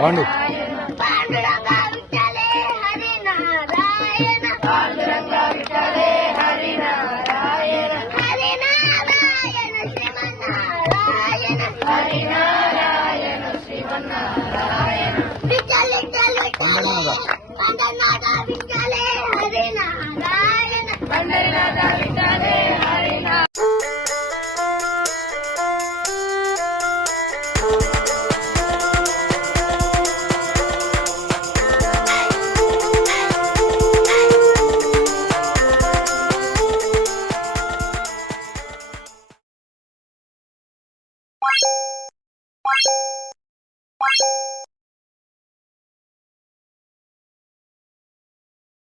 Pandu Panduranga విఠలే Hari Narayana Panduranga విఠలే Hari Narayana Hari Narayana Srimannarayana Hari Narayana Srimannarayana Vitthala Vitthala పండనాథ పండనాథ Vitthala